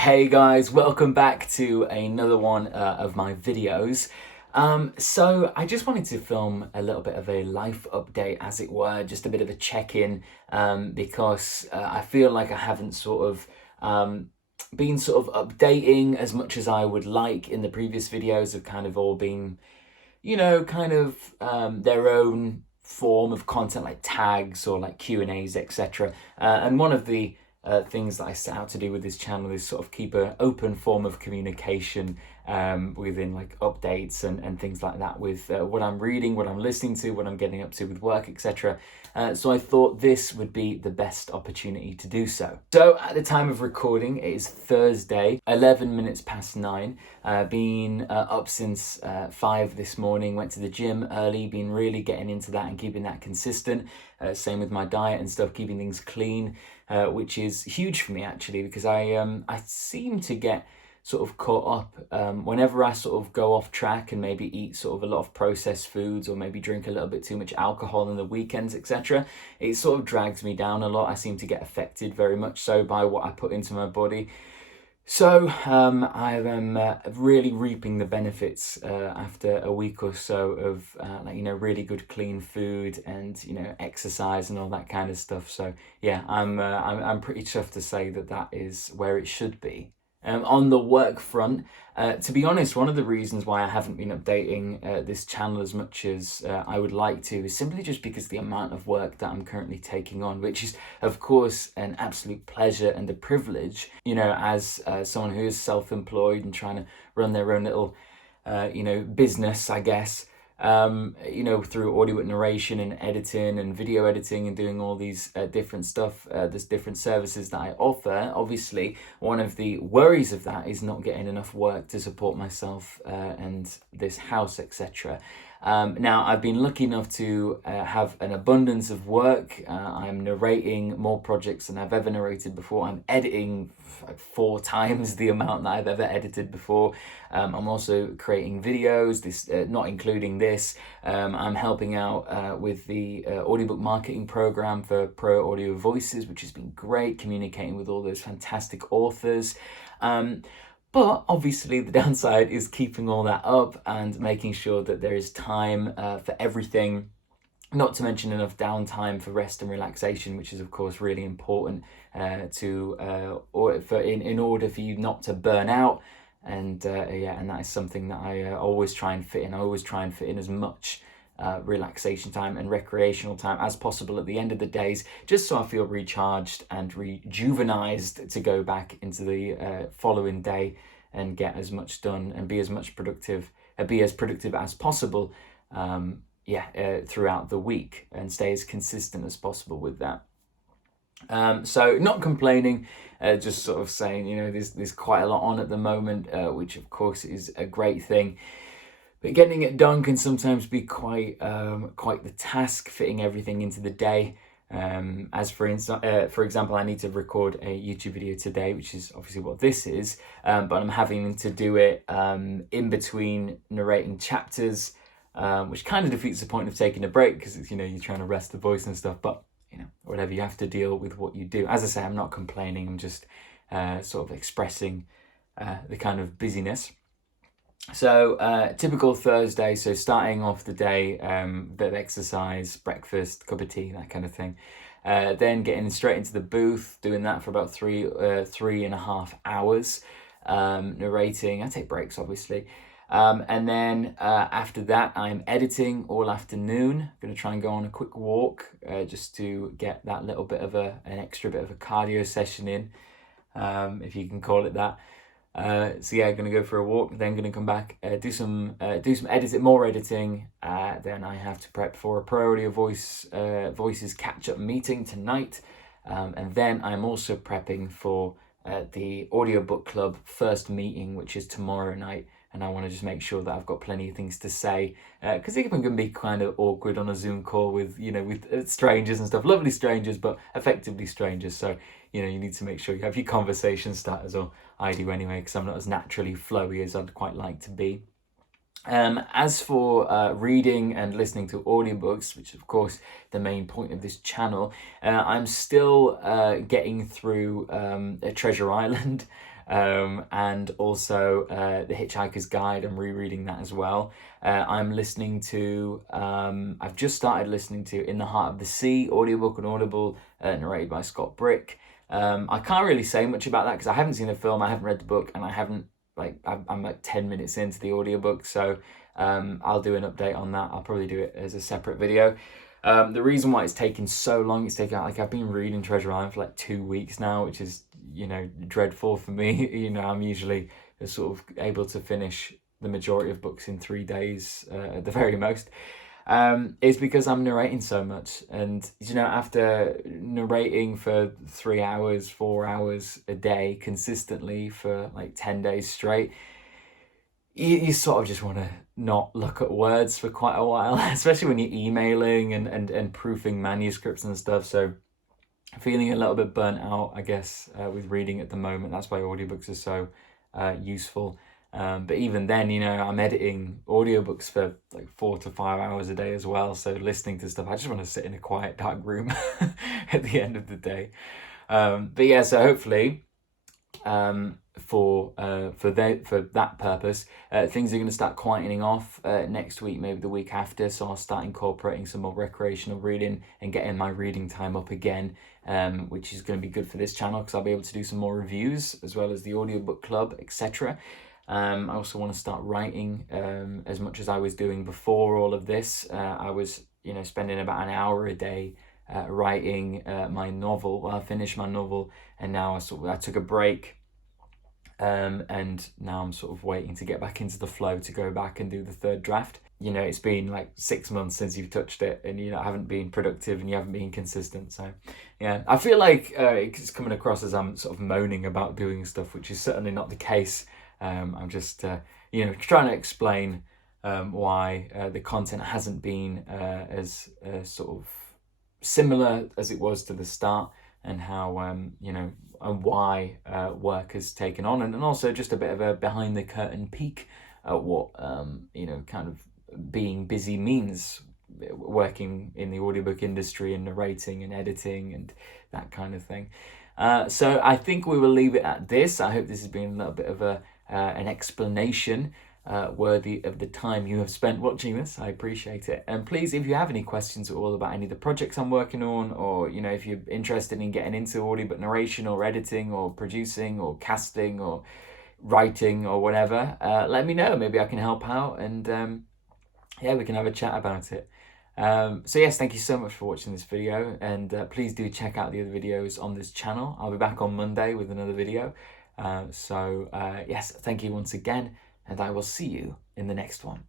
Hey guys, welcome back to another one of my videos. So I just wanted to film a little bit of a life update, as it were, just a bit of a check-in, because I feel like I haven't been updating as much as I would like. In the previous videos have kind of all been, their own form of content, like tags or like Q&As, etc. And one of the things that I set out to do with this channel is sort of keep an open form of communication within like updates and things like that with what I'm reading, what I'm listening to, what I'm getting up to with work, etc. So I thought this would be the best opportunity to do so. So at the time of recording, it is Thursday, 11 minutes past 9. Been up since 5 this morning, went to the gym early, been really getting into that and keeping that consistent. Same with my diet and stuff, keeping things clean, which is huge for me actually, because I seem to get sort of caught up whenever I sort of go off track and maybe eat sort of a lot of processed foods or maybe drink a little bit too much alcohol on the weekends, etc. It sort of drags me down a lot. I seem to get affected very much so by what I put into my body. So I am really reaping the benefits after a week or so of really good clean food and exercise and all that kind of stuff. So yeah, I'm pretty chuffed to say that is where it should be. On the work front, to be honest, one of the reasons why I haven't been updating this channel as much as I would like to is simply just because the amount of work that I'm currently taking on, which is, of course, an absolute pleasure and a privilege, as someone who is self-employed and trying to run their own little, business, I guess. Through audiobook narration and editing and video editing and doing all these different stuff, there's different services that I offer. Obviously, one of the worries of that is not getting enough work to support myself and this house, etc. Now, I've been lucky enough to have an abundance of work. I'm narrating more projects than I've ever narrated before. I'm editing like 4 times the amount that I've ever edited before. I'm also creating videos, not including this. I'm helping out with the audiobook marketing program for Pro Audio Voices, which has been great, communicating with all those fantastic authors. But obviously the downside is keeping all that up and making sure that there is time for everything, not to mention enough downtime for rest and relaxation, which is of course really important in order for you not to burn out. And and that is something that I always try and fit in. I always try and fit in as much relaxation time and recreational time as possible at the end of the days, just so I feel recharged and rejuvenized to go back into the following day and get as much done and be as productive as possible throughout the week, and stay as consistent as possible with that. So not complaining, just sort of saying, there's quite a lot on at the moment, which of course is a great thing. But getting it done can sometimes be quite the task, fitting everything into the day. For example, I need to record a YouTube video today, which is obviously what this is, but I'm having to do it in between narrating chapters, which kind of defeats the point of taking a break, because it's, you're trying to rest the voice and stuff, but whatever, you have to deal with what you do. As I say, I'm not complaining, I'm just sort of expressing the kind of busyness. So typical Thursday, so starting off the day, bit of exercise, breakfast, cup of tea, that kind of thing. Then getting straight into the booth, doing that for about 3.5 hours, narrating. I take breaks, obviously. And then after that, I'm editing all afternoon. I'm going to try and go on a quick walk just to get that little bit of an extra bit of a cardio session in, if you can call it that. So yeah, going to go for a walk, then going to come back, do some editing, more editing. Then I have to prep for a Pro Audio Voices catch-up meeting tonight. And then I'm also prepping for the Audiobook Club first meeting, which is tomorrow night. And I want to just make sure that I've got plenty of things to say, because it can be kind of awkward on a Zoom call with strangers and stuff. Lovely strangers, but effectively strangers. So, you need to make sure you have your conversation starters, or I do anyway, because I'm not as naturally flowy as I'd quite like to be. As for reading and listening to audiobooks, which of course the main point of this channel, I'm still getting through Treasure Island. and also The Hitchhiker's Guide. I'm rereading that as well. I'm listening to, I've just started listening to In the Heart of the Sea audiobook on Audible, narrated by Scott Brick. I can't really say much about that because I haven't seen the film, I haven't read the book, and I haven't, I'm like 10 minutes into the audiobook, so I'll do an update on that. I'll probably do it as a separate video. The reason why it's taken so long, I've been reading Treasure Island for like 2 weeks now, which is, dreadful for me. I'm usually sort of able to finish the majority of books in 3 days at the very most. Is because I'm narrating so much, and after narrating for 3 hours, 4 hours a day consistently for like 10 days straight, you sort of just want to not look at words for quite a while, especially when you're emailing and proofing manuscripts and stuff. So feeling a little bit burnt out, I guess, with reading at the moment. That's why audiobooks are so useful. But even then, I'm editing audiobooks for like 4 to 5 hours a day as well. So listening to stuff, I just want to sit in a quiet, dark room at the end of the day. But yeah, so hopefully, for that purpose, things are going to start quietening off next week, maybe the week after. So I'll start incorporating some more recreational reading and getting my reading time up again, which is going to be good for this channel because I'll be able to do some more reviews as well as the audiobook club, etc. I also want to start writing as much as I was doing before all of this. I was, spending about an hour a day writing my novel. Well, I finished my novel, and now I took a break, and now I'm sort of waiting to get back into the flow to go back and do the third draft. It's been like 6 months since you've touched it, and I haven't been productive and you haven't been consistent. So yeah, I feel like it's coming across as I'm sort of moaning about doing stuff, which is certainly not the case. I'm just trying to explain why the content hasn't been as sort of similar as it was to the start, and how and why work has taken on, and also just a bit of a behind the curtain peek at what kind of being busy means, working in the audiobook industry and narrating and editing and that kind of thing. So I think we will leave it at this. I hope this has been a little bit of an explanation worthy of the time you have spent watching this. I appreciate it. And please, if you have any questions at all about any of the projects I'm working on, or if you're interested in getting into audiobook narration or editing or producing or casting or writing or whatever, let me know. Maybe I can help out, and we can have a chat about it. So yes, thank you so much for watching this video, and please do check out the other videos on this channel. I'll be back on Monday with another video. Yes, thank you once again, and I will see you in the next one.